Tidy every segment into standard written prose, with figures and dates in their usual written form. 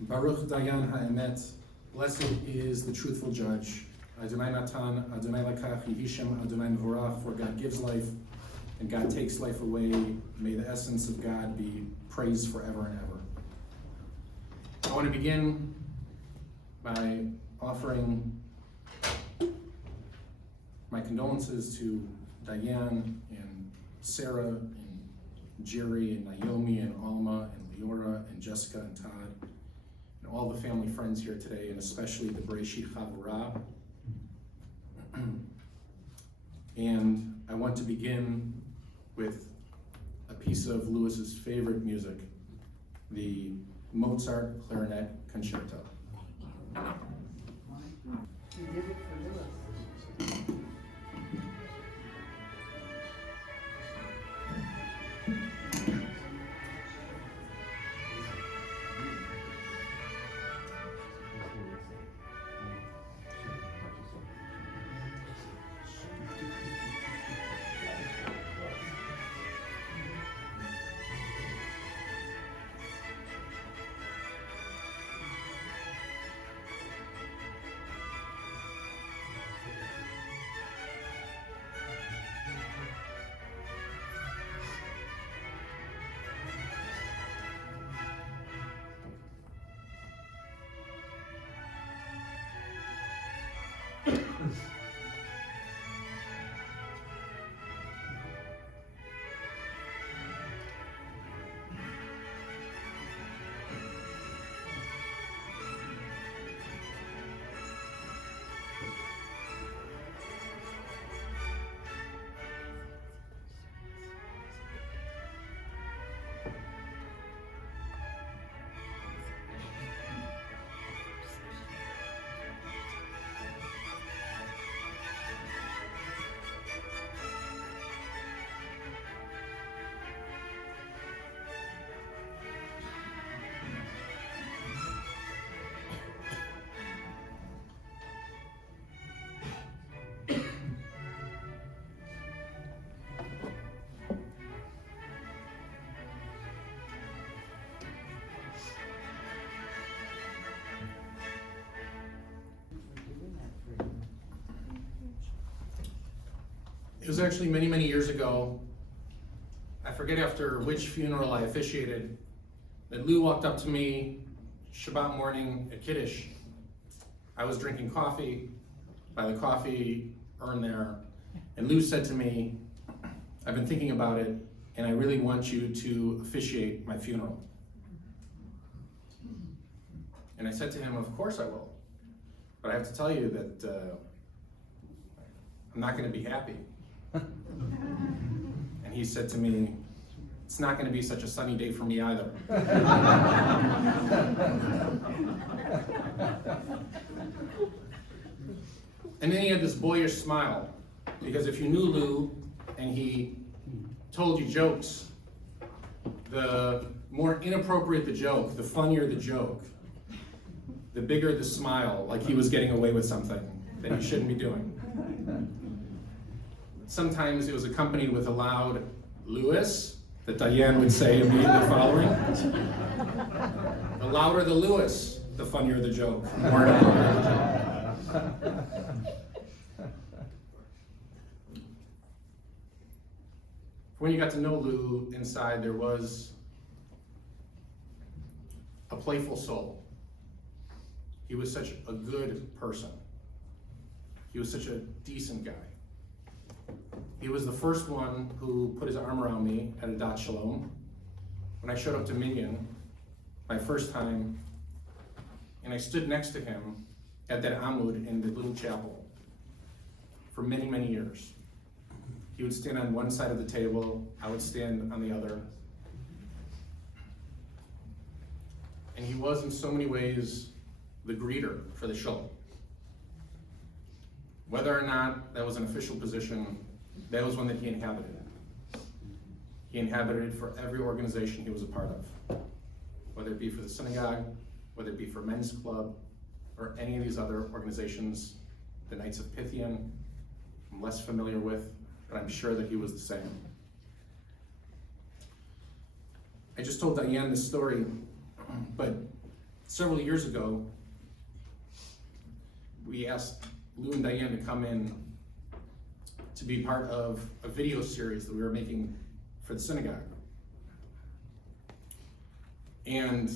Baruch Dayan Ha'emet, blessed is the truthful judge. Adonai Natan, Adonai Lakach, Yihishim, Adonai Mevorach, for God gives life and God takes life away. May the essence of God be praised forever and ever. I want to begin by offering my condolences to Diane and Sarah and Jerry and Naomi and Alma and Leora and Jessica and Todd and all the family friends here today, and especially the Breshit Chavurah. And I want to begin with a piece of Lewis's favorite music, the Mozart Clarinet Concerto. You did it for Lewis. It was actually many, many years ago. I forget after which funeral I officiated, that Lou walked up to me Shabbat morning at Kiddush. I was drinking coffee by the coffee urn there, and Lou said to me, "I've been thinking about it, and I really want you to officiate my funeral." And I said to him, "Of course I will, but I have to tell you that I'm not going to be happy." And he said to me, "It's not going to be such a sunny day for me either." And then he had this boyish smile, because if you knew Lou and he told you jokes, the more inappropriate the joke, the funnier the joke, the bigger the smile, like he was getting away with something that he shouldn't be doing. Sometimes it was accompanied with a loud "Lewis" that Diane would say immediately following. The louder the Lewis, the funnier the joke. More inappropriate the joke. When you got to know Lou, inside there was a playful soul. He was such a good person. He was such a decent guy. He was the first one who put his arm around me at Adat Shalom when I showed up to Minyan, my first time, and I stood next to him at that Amud in the little chapel for many, many years. He would stand on one side of the table, I would stand on the other. And he was in so many ways the greeter for the Shalom. Whether or not that was an official position, that was one that he inhabited. He inhabited it for every organization he was a part of, whether it be for the synagogue, whether it be for men's club, or any of these other organizations, the Knights of Pythian, I'm less familiar with, but I'm sure that he was the same. I just told Diane this story, but several years ago, we asked Lou and Diane to come in to be part of a video series that we were making for the synagogue. And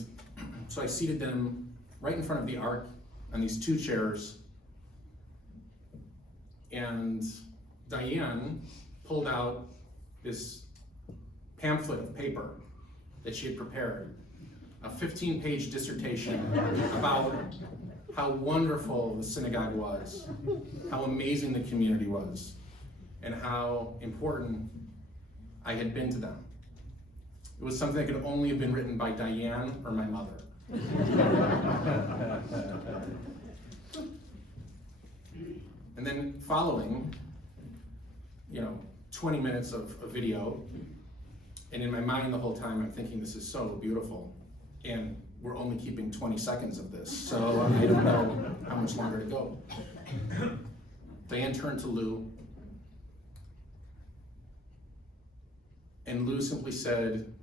so I seated them right in front of the ark on these 2 chairs, and Diane pulled out this pamphlet of paper that she had prepared, a 15-page dissertation about how wonderful the synagogue was, how amazing the community was, and how important I had been to them. It was something that could only have been written by Diane or my mother. And then following, 20 minutes of a video, and in my mind the whole time I'm thinking, this is so beautiful, and we're only keeping 20 seconds of this, so I don't know how much longer to go. Diane turned to Lou, and Lou simply said,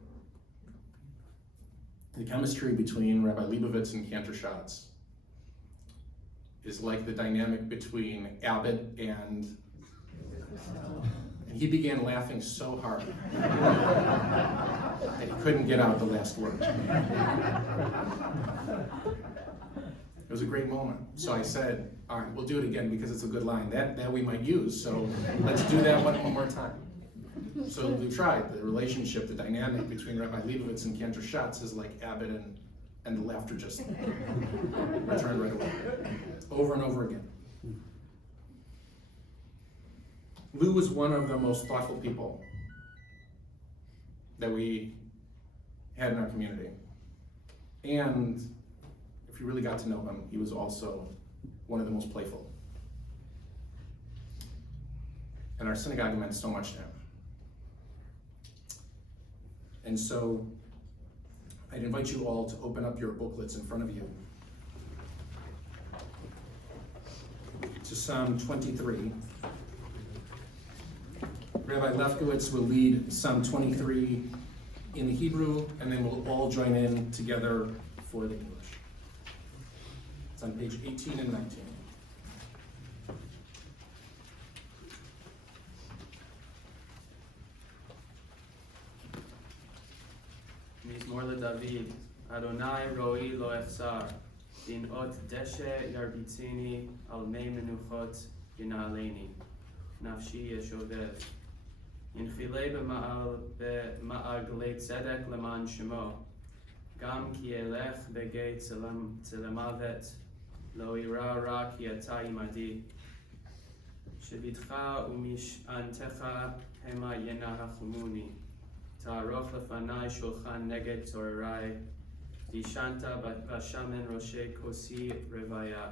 the chemistry between Rabbi Leibovitz and Cantor Schatz is like the dynamic between Abbott and he began laughing so hard that he couldn't get out the last word. It was a great moment. So I said, all right, we'll do it again because it's a good line. That we might use, so let's do that one more time. So we tried. The relationship, the dynamic between Rabbi Leibovitz and Cantor Schatz is like Abbott and the laughter just returned right away. Over and over again. Lou was one of the most thoughtful people that we had in our community. And if you really got to know him, he was also one of the most playful. And our synagogue meant so much to him. And so I'd invite you all to open up your booklets in front of you to Psalm 23. Rabbi Lefkowitz will lead Psalm 23 in the Hebrew, and then we'll all join in together for the English. It's on page 18 and 19. מזמור לדוד, אדוני רואי לא אחסר, בנאות דשא ירביצני, על מי מנוחות ינעלני, נפשי ישובב. ינחילי במעגלי צדק למען שמו, גם כי אלך בגיא צלמוות, לא ירא רע כי אתה עמדי. שביתך ומשענתך המה ינהחמוני. תערוך לפני שולחן נגד צורריי, וישנת בשמן ראשי כוסי רוויה,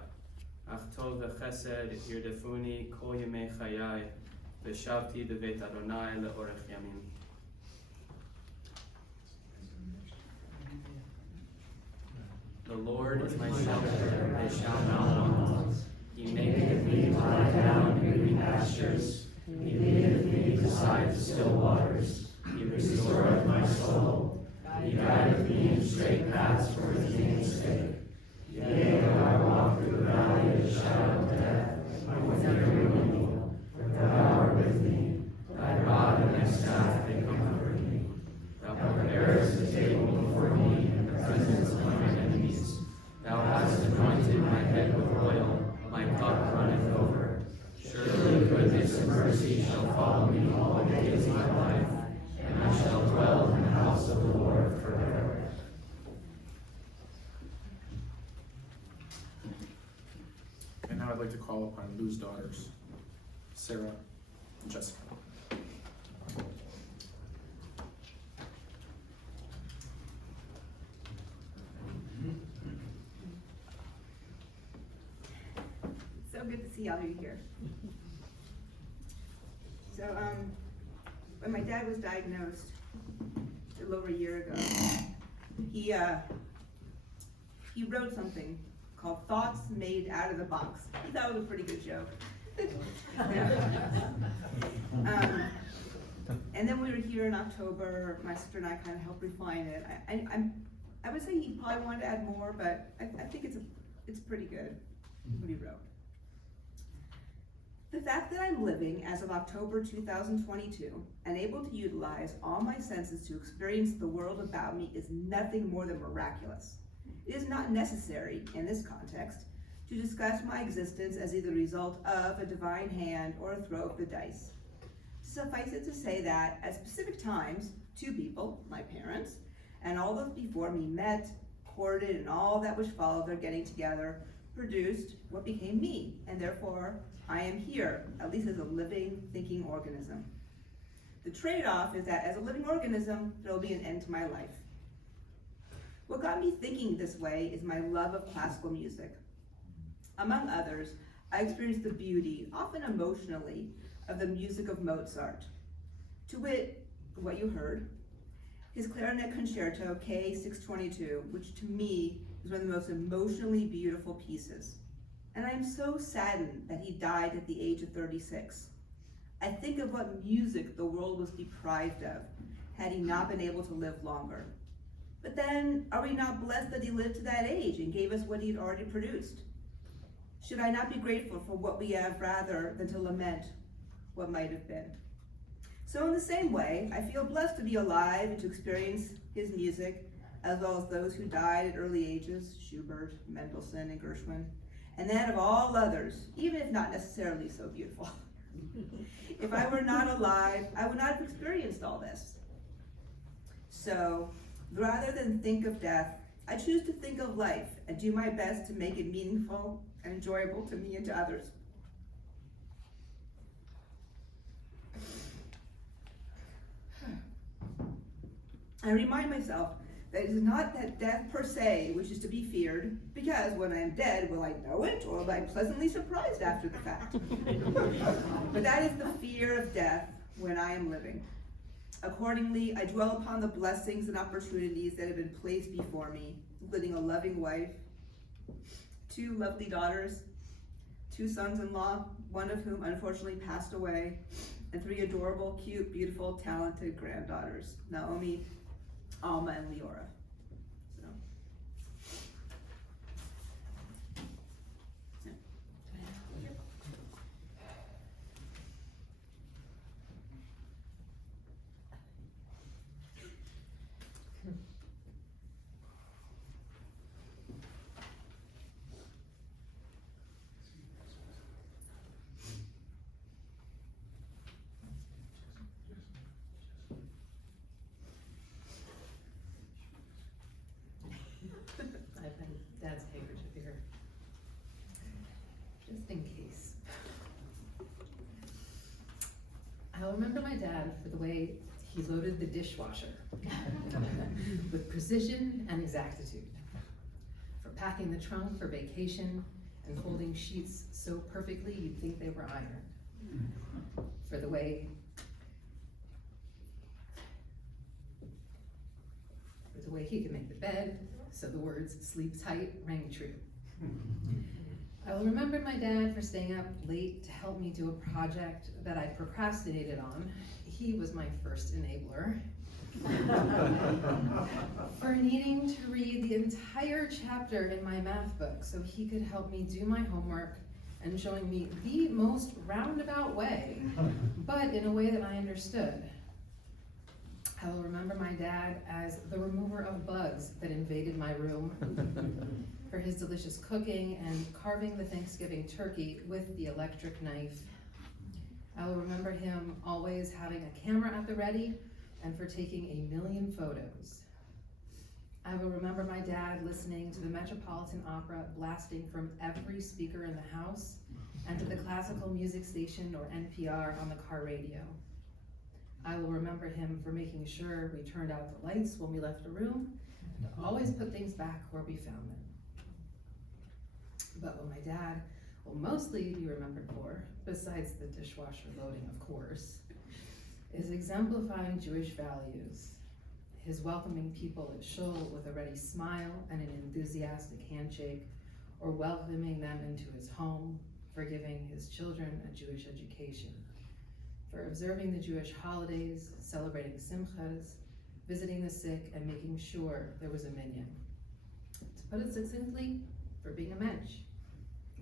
אך טוב וחסד ירדפוני כל ימי חיי, ושבתי בבית אדוני לאורך ימים. The Lord is my shelter, I shall not want. He maketh me lie down in green pastures. He leadeth me beside the still waters. He restoreth my soul. He guideth me in straight paths for his name's sake. Yea, though I walk through the valley of the shadow of death, I will fear no evil, for thou art with me. Thy rod and thy staff, they comfort me. Thou preparest the table before me in the presence of my enemies. Thou hast anointed my head with oil, my cup runneth over. Surely goodness and mercy shall follow me all the days of my life, and I shall dwell in the house of the Lord forever. And now I'd like to call upon Lou's daughters, Sarah and Jessica. So good to see all of you here. So, when my dad was diagnosed a little over a year ago, he wrote something called Thoughts Made Out of the Box. He thought it was a pretty good joke. And then we were here in October. My sister and I kind of helped refine it. I would say he probably wanted to add more, but I think it's pretty good what he wrote. The fact that I'm living as of October 2022 and able to utilize all my senses to experience the world about me is nothing more than miraculous. It is not necessary, in this context, to discuss my existence as either the result of a divine hand or a throw of the dice. Suffice it to say that, at specific times, two people, my parents, and all those before me met, courted, and all that which followed their getting together, produced what became me, and therefore I am here, at least as a living, thinking organism. The trade-off is that as a living organism, there will be an end to my life. What got me thinking this way is my love of classical music. Among others, I experienced the beauty, often emotionally, of the music of Mozart. To wit, what you heard, his clarinet concerto K622, which to me is one of the most emotionally beautiful pieces. And I am so saddened that he died at the age of 36. I think of what music the world was deprived of had he not been able to live longer. But then, are we not blessed that he lived to that age and gave us what he'd already produced? Should I not be grateful for what we have rather than to lament what might have been? So in the same way, I feel blessed to be alive and to experience his music, as well as those who died at early ages, Schubert, Mendelssohn, and Gershwin, and that of all others, even if not necessarily so beautiful. If I were not alive, I would not have experienced all this. So, rather than think of death, I choose to think of life and do my best to make it meaningful and enjoyable to me and to others. I remind myself that it is not that death per se which is to be feared, because when I am dead, will I know it, or will I be pleasantly surprised after the fact? But that is the fear of death when I am living. Accordingly, I dwell upon the blessings and opportunities that have been placed before me, including a loving wife, 2 lovely daughters, 2 sons-in-law, one of whom unfortunately passed away, and 3 adorable, cute, beautiful, talented granddaughters, Naomi, Alma, and Leora. So. I have my dad's handkerchief here, just in case. I'll remember my dad for the way he loaded the dishwasher with precision and exactitude, for packing the trunk for vacation and folding sheets so perfectly you'd think they were ironed, for the way he could make the bed so the words "sleep tight" rang true. I will remember my dad for staying up late to help me do a project that I procrastinated on. He was my first enabler. For needing to read the entire chapter in my math book so he could help me do my homework, and showing me the most roundabout way, but in a way that I understood. I will remember my dad as the remover of bugs that invaded my room, for his delicious cooking and carving the Thanksgiving turkey with the electric knife. I will remember him always having a camera at the ready and for taking a million photos. I will remember my dad listening to the Metropolitan Opera blasting from every speaker in the house and to the classical music station or NPR on the car radio. I will remember him for making sure we turned out the lights when we left the room and to always put things back where we found them. But what my dad will mostly be remembered for, besides the dishwasher loading of course, is exemplifying Jewish values. His welcoming people at Shul with a ready smile and an enthusiastic handshake, or welcoming them into his home, for giving his children a Jewish education, for observing the Jewish holidays, celebrating simchas, visiting the sick, and making sure there was a minion. To put it succinctly, for being a mensch,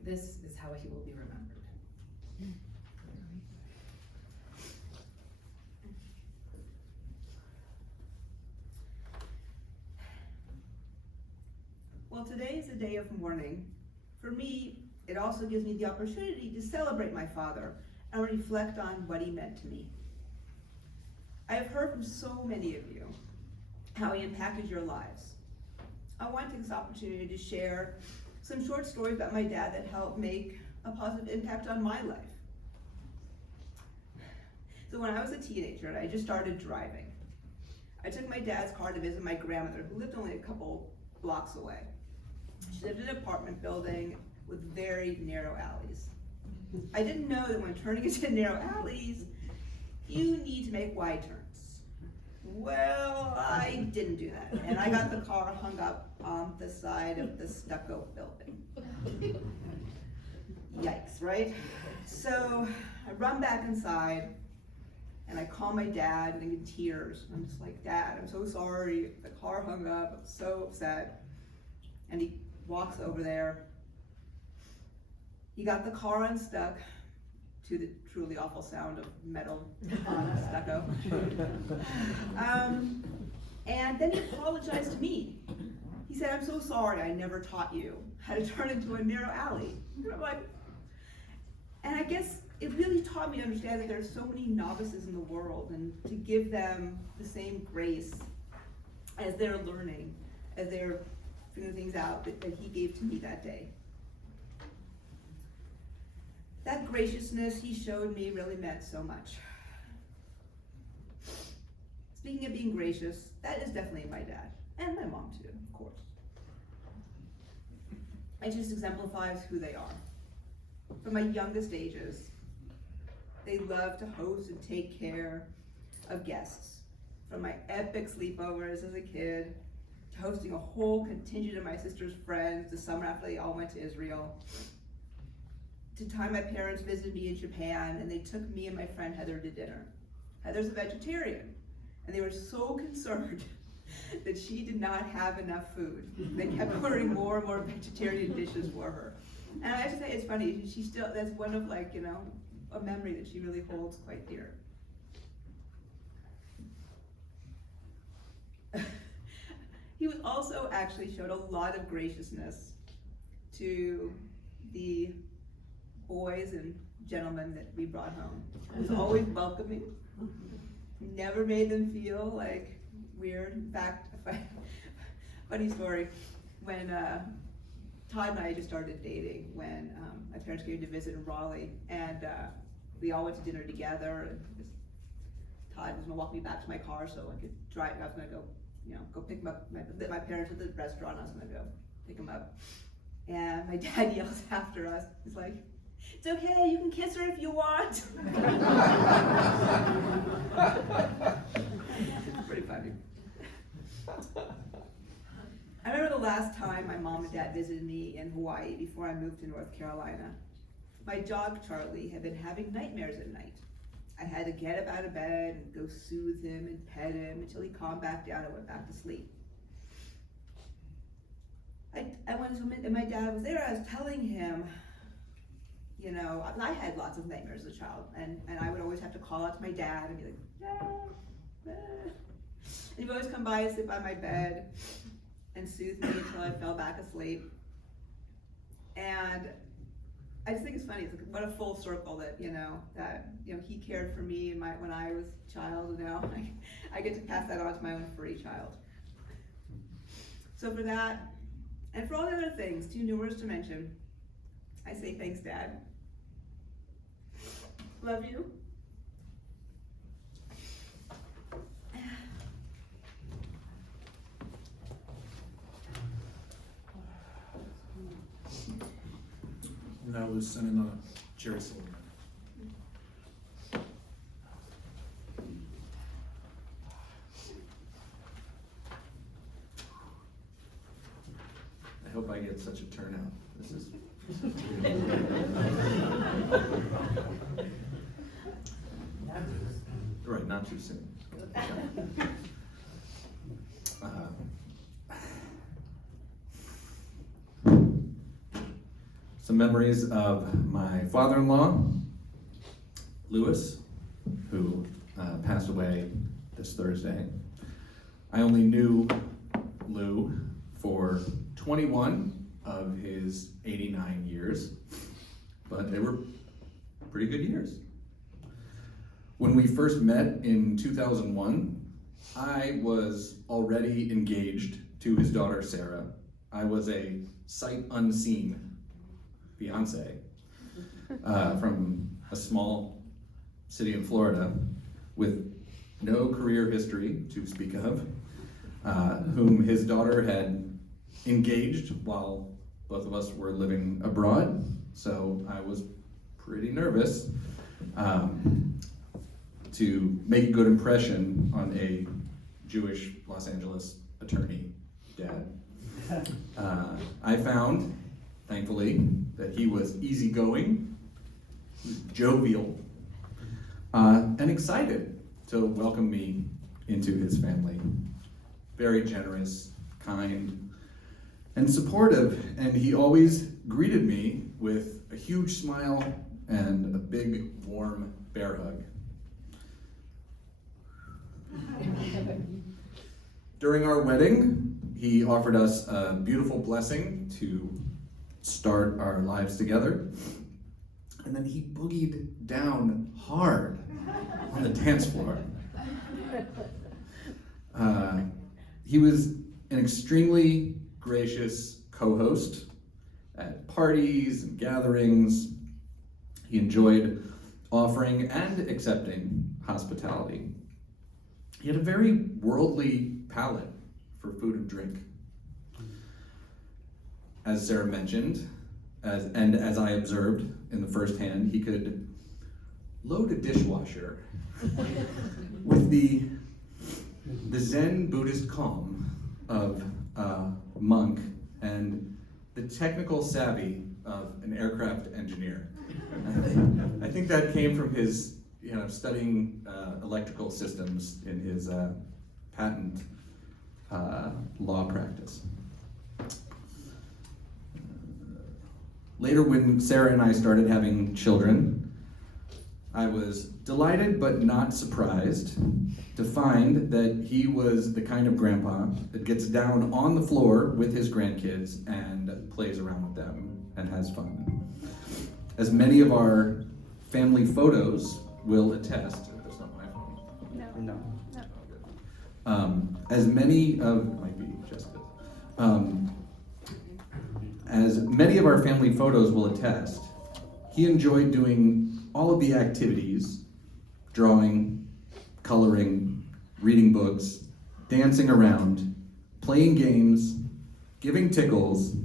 this is how he will be remembered. Well, today is a day of mourning. For me, it also gives me the opportunity to celebrate my father and reflect on what he meant to me. I have heard from so many of you how he impacted your lives. I want to take this opportunity to share some short stories about my dad that helped make a positive impact on my life. So when I was a teenager and I just started driving, I took my dad's car to visit my grandmother, who lived only a couple blocks away. She lived in an apartment building with very narrow alleys. I didn't know that when turning into narrow alleys, you need to make wide turns. Well, I didn't do that, and I got the car hung up on the side of the stucco building. Yikes, right? So I run back inside, and I call my dad in tears. I'm just like, Dad, I'm so sorry. The car hung up. I'm so upset. And he walks over there. He got the car unstuck to the truly awful sound of metal on stucco. And then he apologized to me. He said, I'm so sorry I never taught you how to turn into a narrow alley. And I'm like, and I guess it really taught me to understand that there's so many novices in the world, and to give them the same grace as they're learning, as they're figuring things out that he gave to me that day. That graciousness he showed me really meant so much. Speaking of being gracious, that is definitely my dad, and my mom too, of course. It just exemplifies who they are. From my youngest ages, they love to host and take care of guests. From my epic sleepovers as a kid, to hosting a whole contingent of my sister's friends the summer after they all went to Israel, to time my parents visited me in Japan and they took me and my friend Heather to dinner. Heather's a vegetarian, and they were so concerned that she did not have enough food. They kept ordering more and more vegetarian dishes for her. And I have to say, it's funny, she still, that's one of like, a memory that she really holds quite dear. He was also actually showed a lot of graciousness to the boys and gentlemen that we brought home. He was always welcoming, never made them feel like weird. In fact, funny story, when Todd and I just started dating, when my parents came to visit in Raleigh, and we all went to dinner together, and Todd was gonna walk me back to my car so I could drive. I was gonna go pick him up. My parents at the restaurant, I was gonna go pick him up. And my dad yells after us, he's like, "It's okay, you can kiss her if you want." Pretty funny. I remember the last time my mom and dad visited me in Hawaii before I moved to North Carolina. My dog Charlie had been having nightmares at night. I had to get him out of bed and go soothe him and pet him until he calmed back down and went back to sleep. I went to him, and my dad was there. I was telling him, I had lots of nightmares as a child, and I would always have to call out to my dad and be like, "Dad, Dad." And he would always come by and sit by my bed and soothe me until I fell back asleep. And I just think it's funny. It's like, what a full circle that he cared for me when I was a child, and now I get to pass that on to my own furry child. So for that, and for all the other things too numerous to mention, I say thanks, Dad. Love you. And that was sent in Jerry Silverman. I hope I get such a turnout. This is. Right, not too soon. some memories of my father-in-law, Louis, who passed away this Thursday. I only knew Lou for 21 of his 89 years, but they were pretty good years. When we first met in 2001, I was already engaged to his daughter, Sarah. I was a sight unseen fiance from a small city in Florida with no career history to speak of, whom his daughter had engaged while both of us were living abroad. So I was pretty nervous to make a good impression on a Jewish Los Angeles attorney dad. I found, thankfully, that he was easygoing, jovial, and excited to welcome me into his family. Very generous, kind, and supportive, and he always greeted me with a huge smile and a big, warm bear hug. During our wedding, he offered us a beautiful blessing to start our lives together, and then he boogied down hard on the dance floor. He was an extremely gracious co-host at parties and gatherings. He enjoyed offering and accepting hospitality. He had a very worldly palate for food and drink. As Sarah mentioned, as I observed in the first hand, he could load a dishwasher with the Zen Buddhist calm of a monk and the technical savvy of an aircraft engineer. I think that came from his studying electrical systems in his patent law practice. Later, when Sarah and I started having children, I was delighted but not surprised to find that he was the kind of grandpa that gets down on the floor with his grandkids and plays around with them and has fun. As many of our family photos will attest, that's not my phone. No. As many of, it might be Jessica's, as many of our family photos will attest, he enjoyed doing all of the activities, drawing, coloring, reading books, dancing around, playing games, giving tickles,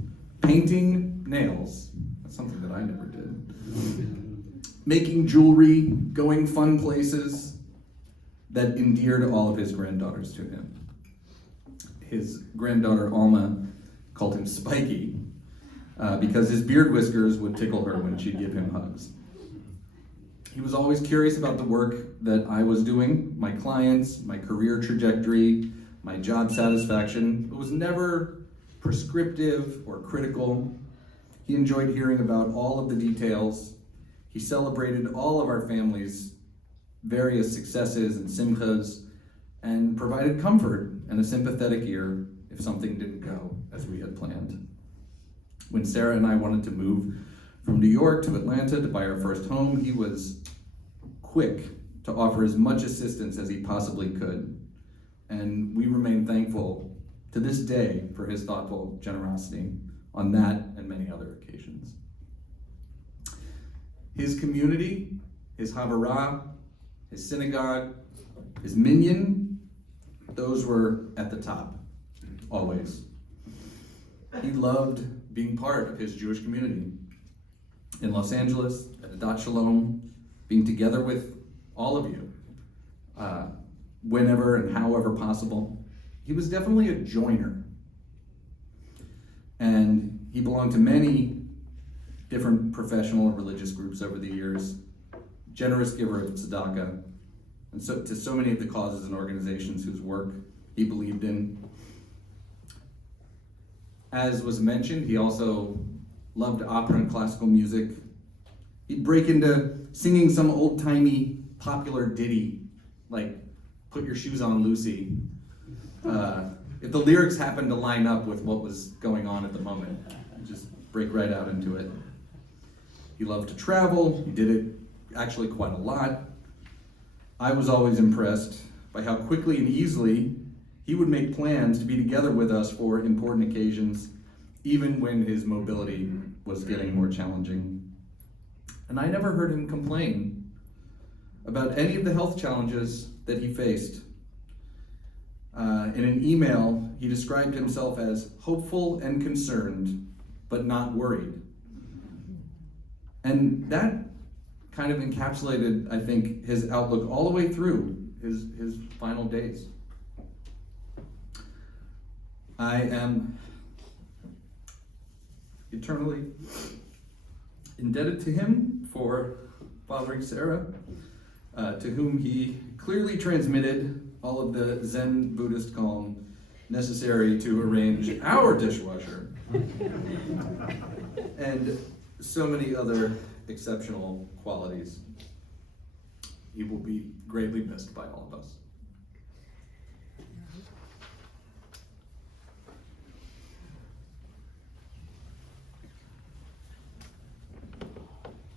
painting nails, that's something that I never did, making jewelry, going fun places that endeared all of his granddaughters to him. His granddaughter Alma called him Spiky because his beard whiskers would tickle her when she'd give him hugs. He was always curious about the work that I was doing, my clients, my career trajectory, my job satisfaction. It was never prescriptive or critical. He enjoyed hearing about all of the details. He celebrated all of our family's various successes and simchas and provided comfort and a sympathetic ear if something didn't go as we had planned. When Sarah and I wanted to move from New York to Atlanta to buy our first home, he was quick to offer as much assistance as he possibly could. And we remain thankful to this day for his thoughtful generosity on that and many other occasions. His community, his Havarah, his synagogue, his minyan, those were at the top, always. He loved being part of his Jewish community. In Los Angeles, at Adat Shalom, being together with all of you, whenever and however possible. He was definitely a joiner. And he belonged to many different professional and religious groups over the years, generous giver of tzedakah, and so to so many of the causes and organizations whose work he believed in. As was mentioned, he also loved opera and classical music. He'd break into singing some old-timey popular ditty, like "Put Your Shoes On, Lucy," if the lyrics happened to line up with what was going on at the moment. He'd just break right out into it. He loved to travel. He did it actually quite a lot. I was always impressed by how quickly and easily he would make plans to be together with us for important occasions, even when his mobility was getting more challenging. And I never heard him complain about any of the health challenges that he faced. In an email, he described himself as hopeful and concerned, but not worried. And that kind of encapsulated, I think, his outlook all the way through his final days. I am eternally indebted to him for fathering Sarah, to whom he clearly transmitted all of the Zen Buddhist calm necessary to arrange our dishwasher, and so many other exceptional qualities. He will be greatly missed by all of us.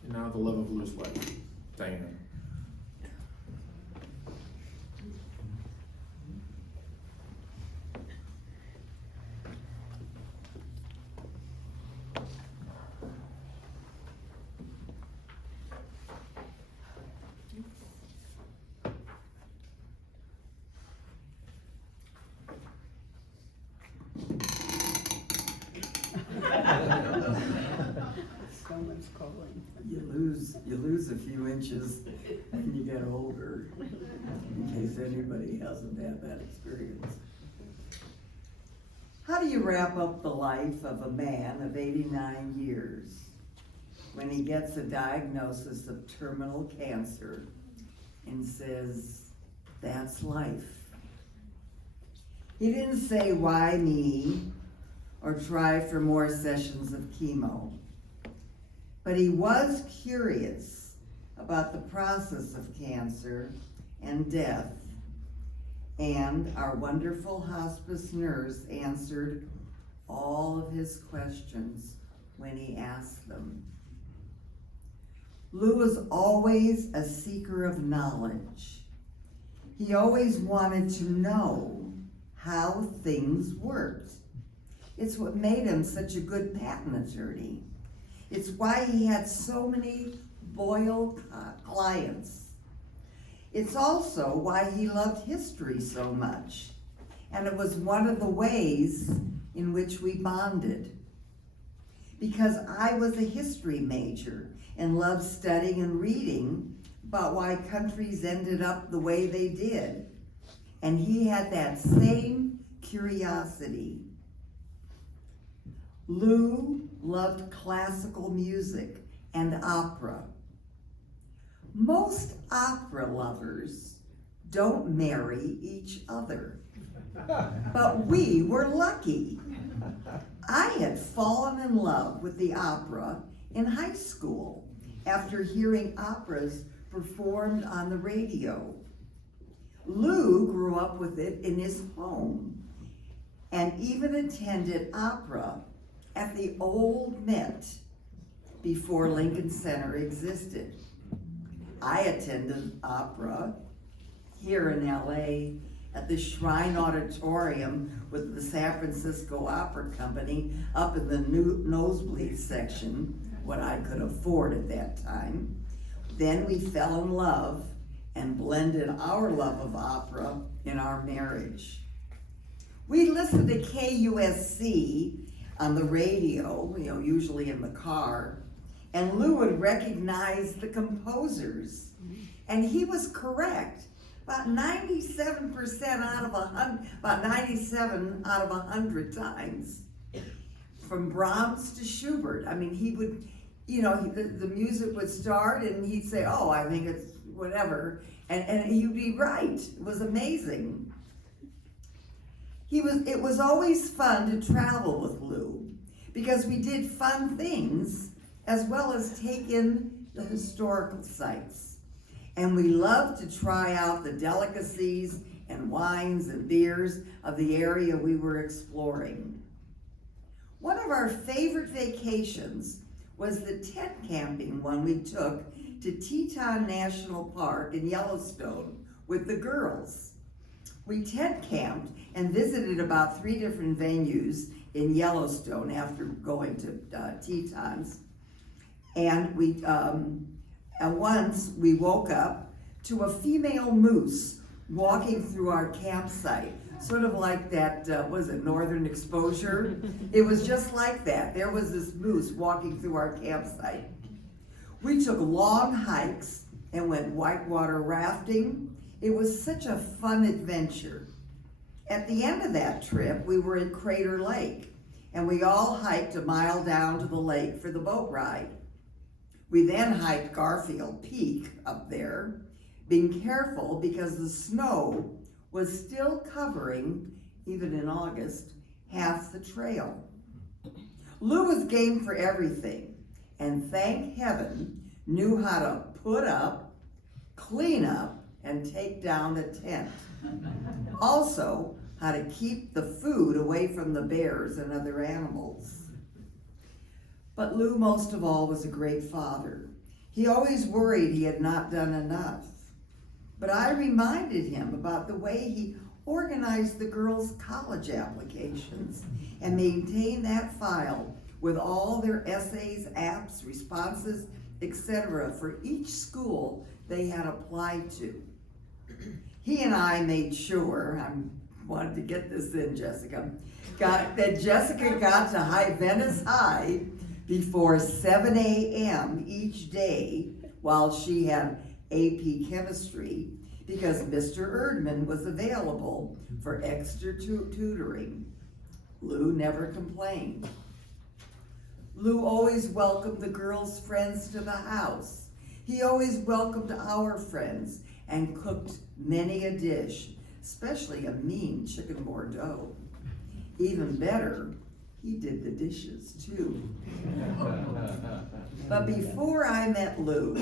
And now the love of Lou's wife, Diana. Someone's calling. You lose a few inches when you get older, in case anybody hasn't had that experience. How do you wrap up the life of a man of 89 years when he gets a diagnosis of terminal cancer and says, that's life? He didn't say, why me, or try for more sessions of chemo. But he was curious about the process of cancer and death, and our wonderful hospice nurse answered all of his questions when he asked them. Lou was always a seeker of knowledge. He always wanted to know how things worked. It's what made him such a good patent attorney. It's why he had so many loyal clients. It's also why he loved history so much. And it was one of the ways in which we bonded. Because I was a history major and loved studying and reading about why countries ended up the way they did. And he had that same curiosity. Lou loved classical music and opera. Most opera lovers don't marry each other, but we were lucky. I had fallen in love with the opera in high school after hearing operas performed on the radio. Lou grew up with it in his home and even attended opera at the old Met before Lincoln Center existed. I attended opera here in LA at the Shrine Auditorium with the San Francisco Opera Company up in the new nosebleed section, what I could afford at that time. Then we fell in love and blended our love of opera in our marriage. We listened to KUSC on the radio, usually in the car, and Lou would recognize the composers. And he was correct. About 97 out of 100 times. From Brahms to Schubert. I mean, he would, the music would start and he'd say, oh, I think it's whatever. And he'd be right. It was amazing. It was always fun to travel with Lou because we did fun things as well as take in the historical sites. And we loved to try out the delicacies and wines and beers of the area we were exploring. One of our favorite vacations was the tent camping one we took to Teton National Park in Yellowstone with the girls. We tent camped and visited about 3 different venues in Yellowstone after going to Tetons. And once we woke up to a female moose walking through our campsite, sort of like that, was it Northern Exposure? It was just like that. There was this moose walking through our campsite. We took long hikes and went whitewater rafting. It was such a fun adventure. At the end of that trip, we were at Crater Lake, and we all hiked a mile down to the lake for the boat ride. We then hiked Garfield Peak up there, being careful because the snow was still covering, even in August, half the trail. Lou was game for everything, and thank heaven, knew how to put up, clean up, and take down a tent. Also, how to keep the food away from the bears and other animals. But Lou, most of all, was a great father. He always worried he had not done enough. But I reminded him about the way he organized the girls' college applications and maintained that file with all their essays, apps, responses, etc. for each school they had applied to. He and I made sure, I wanted to get this in, Jessica, that Jessica got to High Venice High before 7 a.m. each day while she had AP Chemistry, because Mr. Erdman was available for extra tutoring. Lou never complained. Lou always welcomed the girls' friends to the house. He always welcomed our friends and cooked many a dish, especially a mean chicken Bordeaux. Even better, he did the dishes too. But before I met Lou,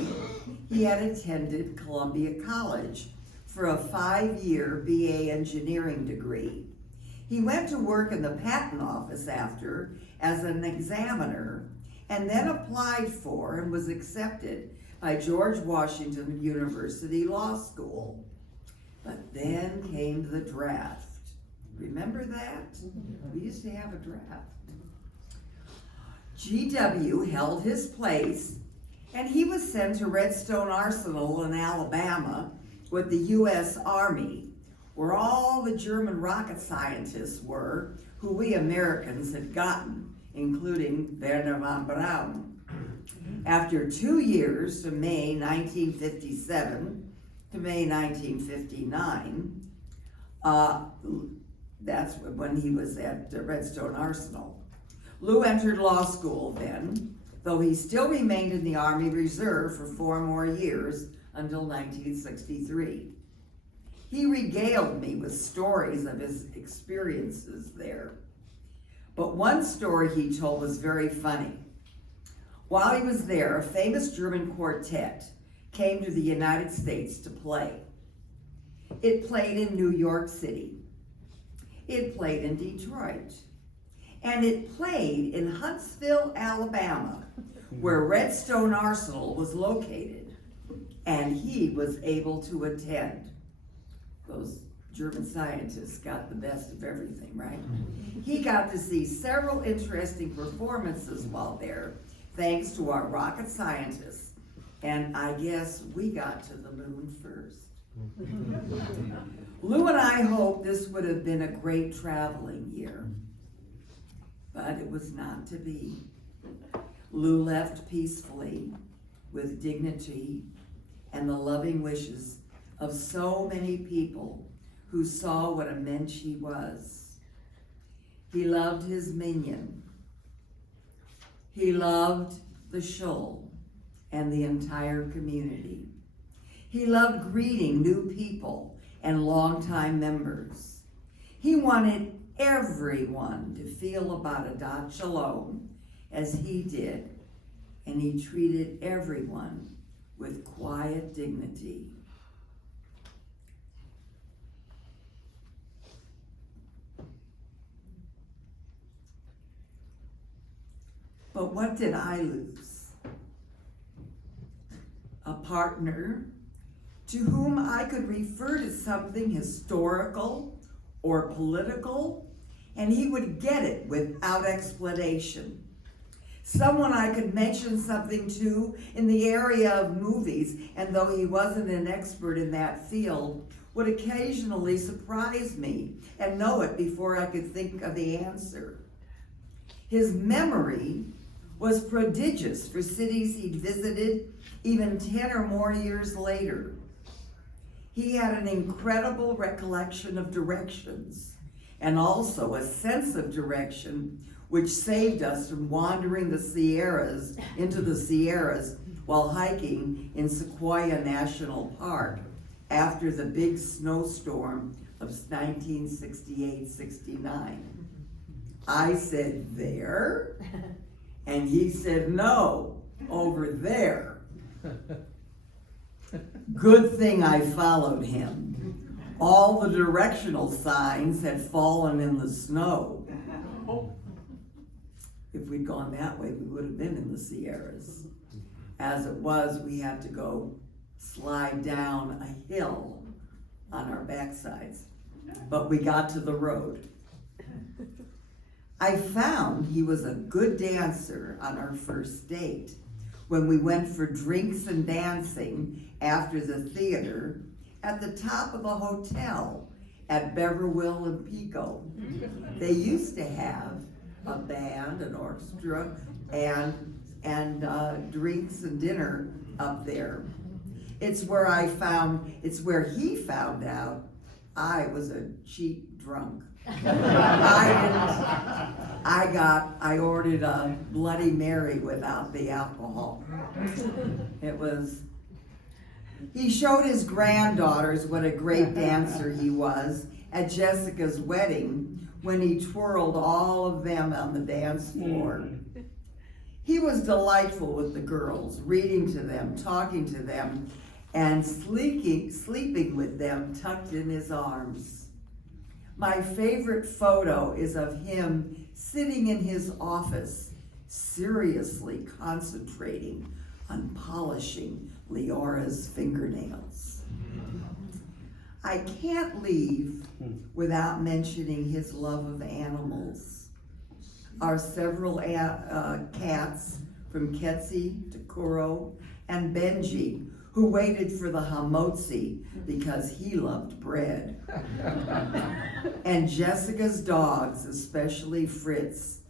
he had attended Columbia College for a 5-year BA engineering degree. He went to work in the patent office after as an examiner, and then applied for and was accepted by George Washington University Law School. But then came the draft. Remember that? We used to have a draft. GW held his place, and he was sent to Redstone Arsenal in Alabama with the US Army, where all the German rocket scientists were, who we Americans had gotten, including Werner von Braun. After 2 years, from May 1957 to May 1959, that's when he was at Redstone Arsenal. Lou entered law school then, though he still remained in the Army Reserve for 4 more years until 1963. He regaled me with stories of his experiences there. But one story he told was very funny. While he was there, a famous German quartet came to the United States to play. It played in New York City. It played in Detroit. And it played in Huntsville, Alabama, where Redstone Arsenal was located. And he was able to attend. Those German scientists got the best of everything, right? He got to see several interesting performances while there, thanks to our rocket scientists. And I guess we got to the moon first. Lou and I hoped this would have been a great traveling year, but it was not to be. Lou left peacefully, with dignity and the loving wishes of so many people who saw what a mensch he was. He loved his minion. He loved the shul and the entire community. He loved greeting new people and longtime members. He wanted everyone to feel about Adat Shalom as he did, and he treated everyone with quiet dignity. But what did I lose? A partner to whom I could refer to something historical or political, and he would get it without explanation. Someone I could mention something to in the area of movies, and though he wasn't an expert in that field, would occasionally surprise me and know it before I could think of the answer. His memory was prodigious for cities he'd visited even 10 or more years later. He had an incredible recollection of directions and also a sense of direction which saved us from wandering the Sierras into the Sierras while hiking in Sequoia National Park after the big snowstorm of 1968-69. I said, there? And he said, no, over there. Good thing I followed him. All the directional signs had fallen in the snow. If we'd gone that way, we would have been in the Sierras. As it was, we had to go slide down a hill on our backsides. But we got to the road. I found he was a good dancer on our first date when we went for drinks and dancing after the theater at the top of the hotel at Beverwill and Pico. They used to have a band, an orchestra, and drinks and dinner up there. It's where he found out I was a cheap drunk. I ordered a Bloody Mary without the alcohol. He showed his granddaughters what a great dancer he was at Jessica's wedding when he twirled all of them on the dance floor. He was delightful with the girls, reading to them, talking to them, and sleeping with them tucked in his arms. My favorite photo is of him sitting in his office, seriously concentrating on polishing Leora's fingernails. I can't leave without mentioning his love of animals. Our several cats, from Ketsi to Kuro and Benji, who waited for the hamotzi because he loved bread. And Jessica's dogs, especially Fritz,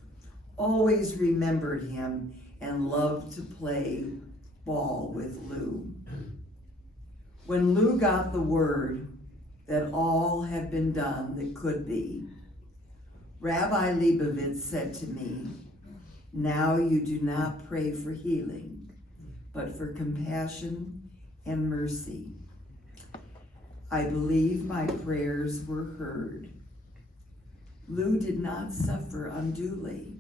always remembered him and loved to play ball with Lou. When Lou got the word that all had been done that could be, Rabbi Leibovitz said to me, "Now you do not pray for healing, but for compassion and mercy." I believe my prayers were heard. Lou did not suffer unduly.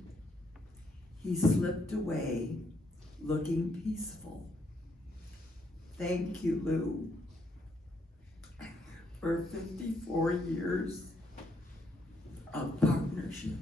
He slipped away looking peaceful. Thank you, Lou, for 54 years of partnership.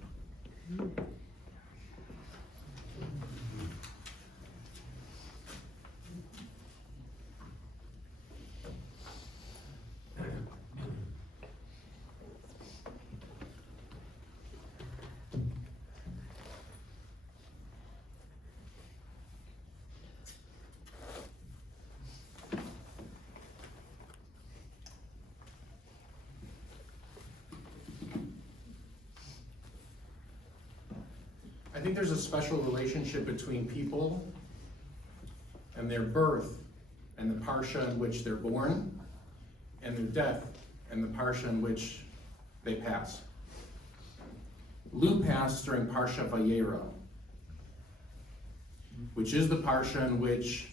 I think there's a special relationship between people and their birth and the parsha in which they're born, and their death and the parsha in which they pass. Lou passed during Parsha Vayera, which is the parsha in which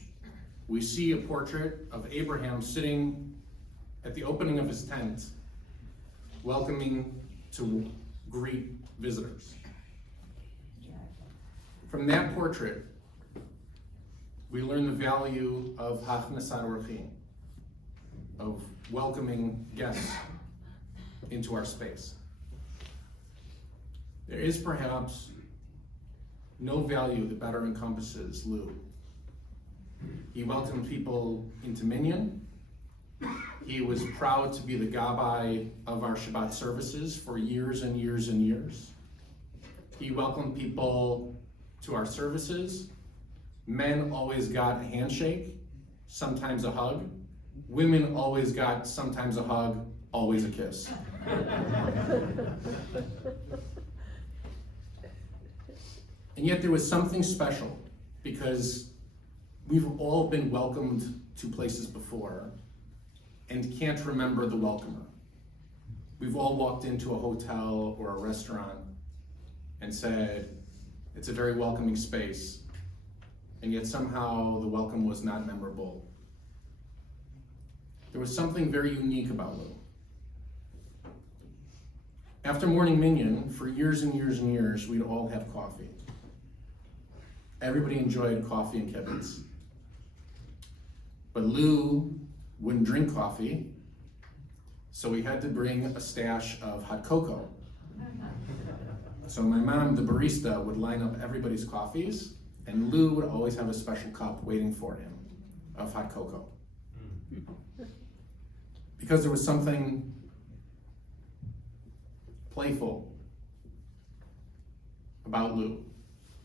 we see a portrait of Abraham sitting at the opening of his tent, welcoming to greet visitors. From that portrait, we learn the value of Hachnasat Orchim, of welcoming guests into our space. There is perhaps no value that better encompasses Lou. He welcomed people into Minyan. He was proud to be the gabbai of our Shabbat services for years and years and years. He welcomed people to our services. Men always got a handshake, sometimes a hug. Women always got sometimes a hug, always a kiss. And yet there was something special, because we've all been welcomed to places before and can't remember the welcomer. We've all walked into a hotel or a restaurant and said, it's a very welcoming space, and yet somehow the welcome was not memorable. There was something very unique about Lou. After morning minyan, for years and years and years, we'd all have coffee. Everybody enjoyed coffee and kibbutz. But Lou wouldn't drink coffee, so we had to bring a stash of hot cocoa. So my mom, the barista, would line up everybody's coffees, and Lou would always have a special cup waiting for him of hot cocoa. Because there was something playful about Lou.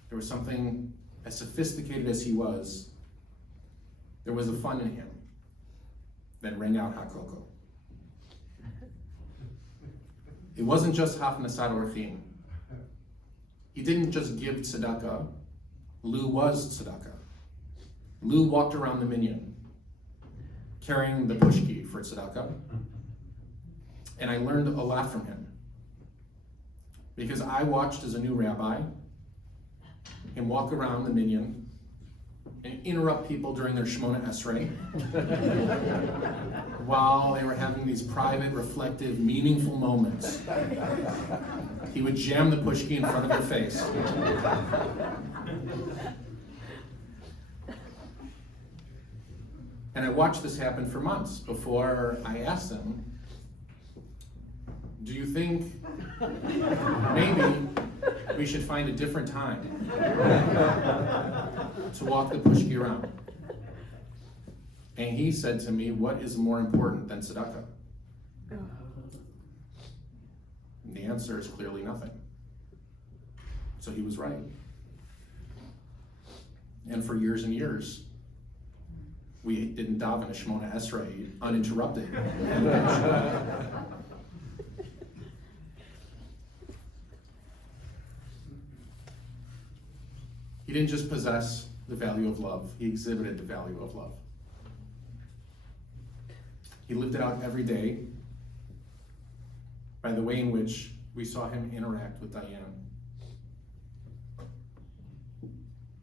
There was something, as sophisticated as he was, there was a fun in him that rang out hot cocoa. It wasn't just Hachnasat Orchim. He didn't just give tzedakah. Lou was tzedakah. Lou walked around the minyan carrying the pushki for tzedakah, and I learned a lot from him, because I watched as a new rabbi him walk around the minyan and interrupt people during their Shemona Esrei while they were having these private, reflective, meaningful moments. He would jam the pushki in front of their face. And I watched this happen for months before I asked him, do you think maybe we should find a different time to walk the pushki around? And he said to me, what is more important than tzedakah? And the answer is clearly nothing. So he was right. And for years and years, we didn't daven a Shemona Esrei uninterrupted. He didn't just possess the value of love, he exhibited the value of love. He lived it out every day by the way in which we saw him interact with Diane.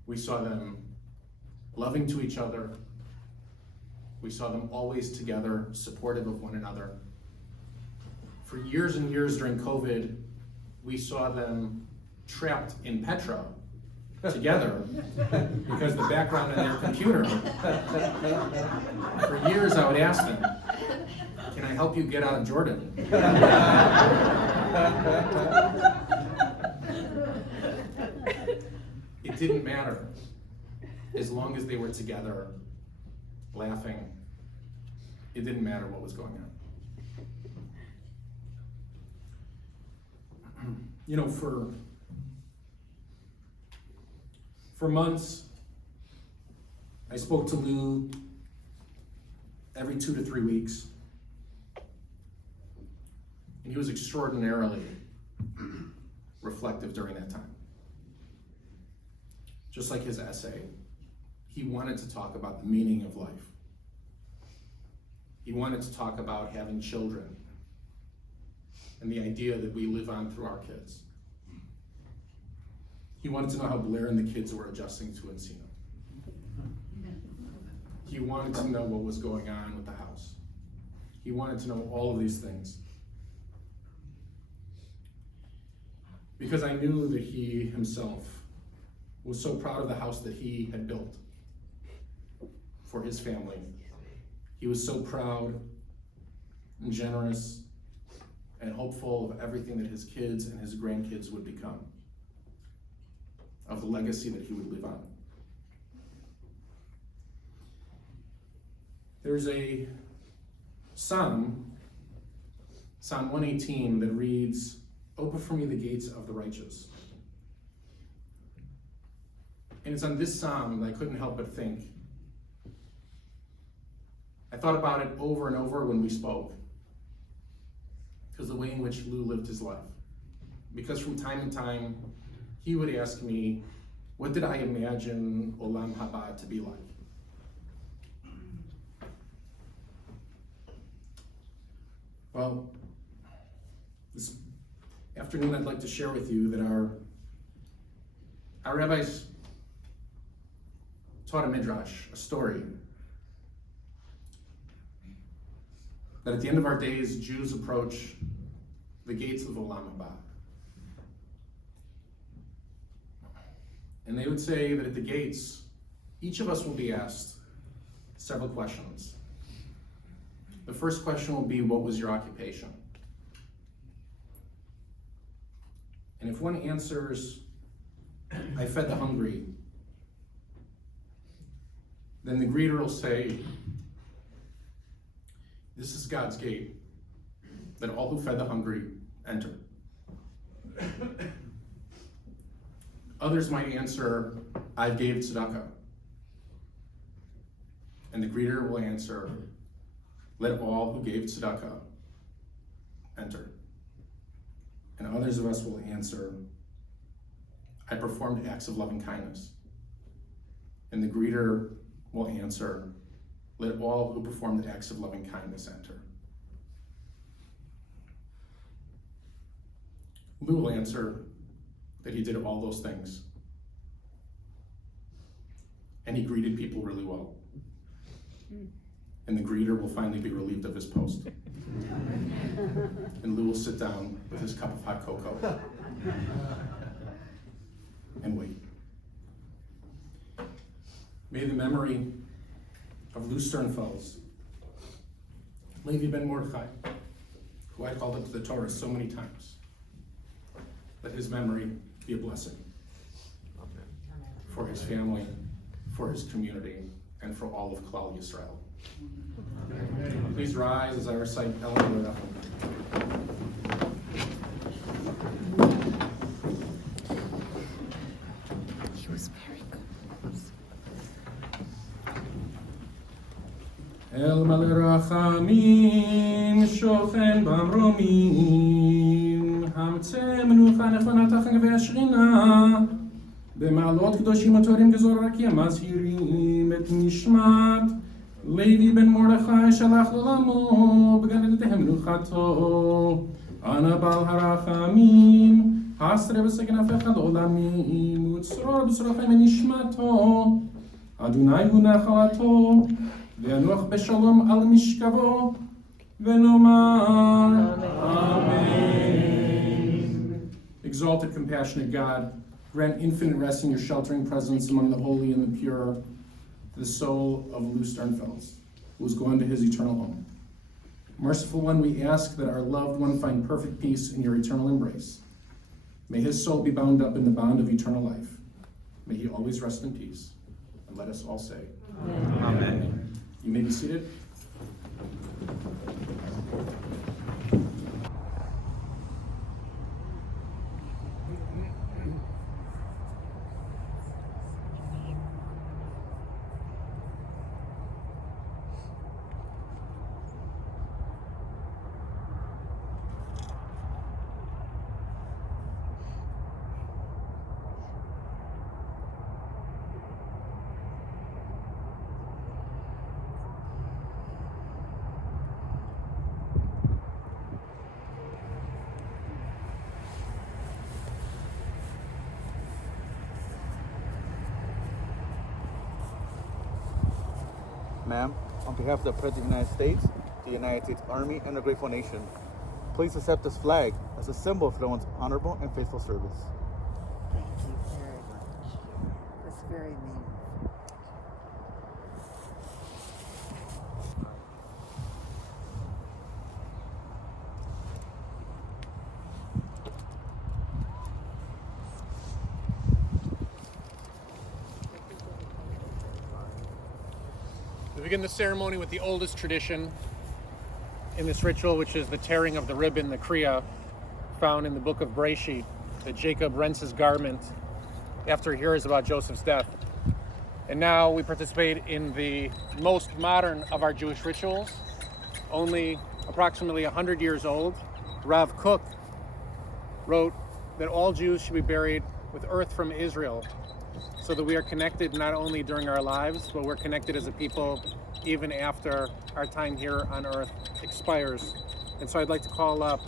We saw them loving to each other. We saw them always together, supportive of one another. For years and years during COVID, we saw them trapped in Petra together because the background on their computer. For years I would ask them, can I help you get out of Jordan? It didn't matter as long as they were together, laughing. It didn't matter what was going on. You know, for months, I spoke to Lou every 2 to 3 weeks. And he was extraordinarily reflective during that time. Just like his essay, he wanted to talk about the meaning of life. He wanted to talk about having children and the idea that we live on through our kids. He wanted to know how Blair and the kids were adjusting to Encino. He wanted to know what was going on with the house. He wanted to know all of these things. because I knew that he himself was so proud of the house that he had built for his family. He was so proud and generous and hopeful of everything that his kids and his grandkids would become, of the legacy that he would live on. There's a Psalm 118, that reads, "Open for me the gates of the righteous." And it's on this psalm that I couldn't help but think. I thought about it over and over when we spoke, because the way in which Lou lived his life. Because from time to time, he would ask me, what did I imagine Olam Haba to be like? Well, this afternoon I'd like to share with you that our rabbis taught a midrash, a story, that at the end of our days, Jews approach the gates of Olam Haba. And they would say that at the gates, each of us will be asked several questions. The first question will be, what was your occupation? And if one answers, I fed the hungry, then the greeter will say, this is God's gate, that all who fed the hungry enter. Others might answer, I gave tzedakah. And the greeter will answer, let all who gave tzedakah enter. And others of us will answer, I performed acts of loving kindness. And the greeter will answer, let all who performed acts of loving kindness enter. Lou will answer that he did all those things. And he greeted people really well. And the greeter will finally be relieved of his post. And Lou will sit down with his cup of hot cocoa and wait. May the memory of Lou Sternfels, Levi ben Mordechai, who I called up to the Torah so many times, let his memory be a blessing for his family, for his community, and for all of Klal Yisrael. Please rise as I recite Ellen. He was very good. El male rachamim shochen bamromim hamtze menucha nechonat achang ve'ashrina במעלות קדושים הטהורים גזור רקיע מזהירים את נשמת לוי בן מרדכי שלח לעולמו בגן עדותיהם מנוחתו אנא בעל הרחמים הסרה בסגן הפך לעולמים וצרור בשרוכם מנשמתו אדוני הוא נחלתו וינוח בשלום על משכבו ונאמר Amen. Exalted, compassionate God, grant infinite rest in your sheltering presence among the holy and the pure to the soul of Lou Sternfels, who has gone to his eternal home. Merciful One, we ask that our loved one find perfect peace in your eternal embrace. May his soul be bound up in the bond of eternal life. May he always rest in peace. And let us all say, Amen. Amen. You may be seated. Ma'am, on behalf of the President of the United States, the United States Army, and the grateful nation, Please accept this flag as a symbol of everyone's honorable and faithful service. Thank you very much. That's very meaningful. We begin the ceremony with the oldest tradition in this ritual, which is the tearing of the ribbon, the kriya, found in the book of Breshit, that Jacob rents his garment after he hears about Joseph's death. And now we participate in the most modern of our Jewish rituals, only approximately 100 years old. Rav Kook wrote that all Jews should be buried with earth from Israel, so that we are connected not only during our lives, but we're connected as a people even after our time here on earth expires. And so I'd like to call up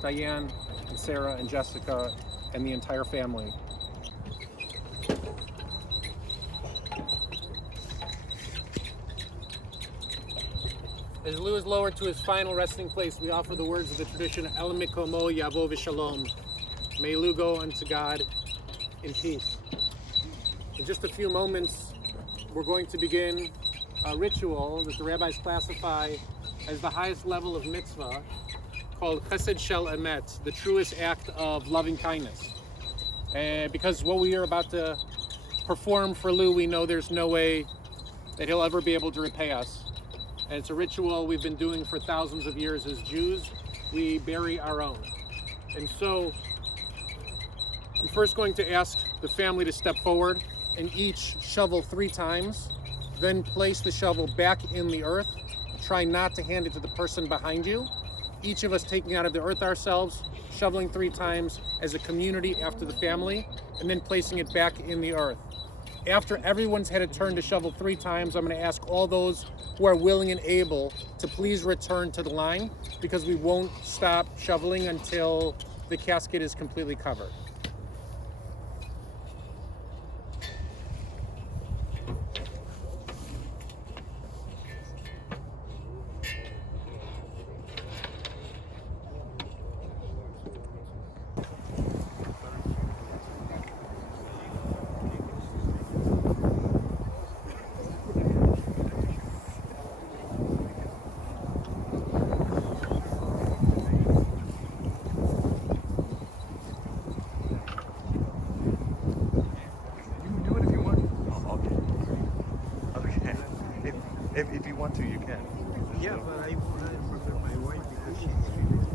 Diane and Sarah and Jessica and the entire family. As Lou is lowered to his final resting place, we offer the words of the tradition, El Mikomo Yavo V'Shalom. May Lou go unto God in peace. In just a few moments, we're going to begin a ritual that the rabbis classify as the highest level of mitzvah, called Chesed Shel Emet, the truest act of loving kindness. And because what we are about to perform for Lou, we know there's no way that he'll ever be able to repay us. And it's a ritual we've been doing for thousands of years as Jews. We bury our own. And so I'm first going to ask the family to step forward and each shovel 3 times, then place the shovel back in the earth. Try not to hand it to the person behind you. Each of us taking out of the earth ourselves, shoveling 3 times as a community after the family, and then placing it back in the earth. After everyone's had a turn to shovel 3 times, I'm going to ask all those who are willing and able to please return to the line, because we won't stop shoveling until the casket is completely covered. If you want to, you can. Yeah, but I prefer my wife because she's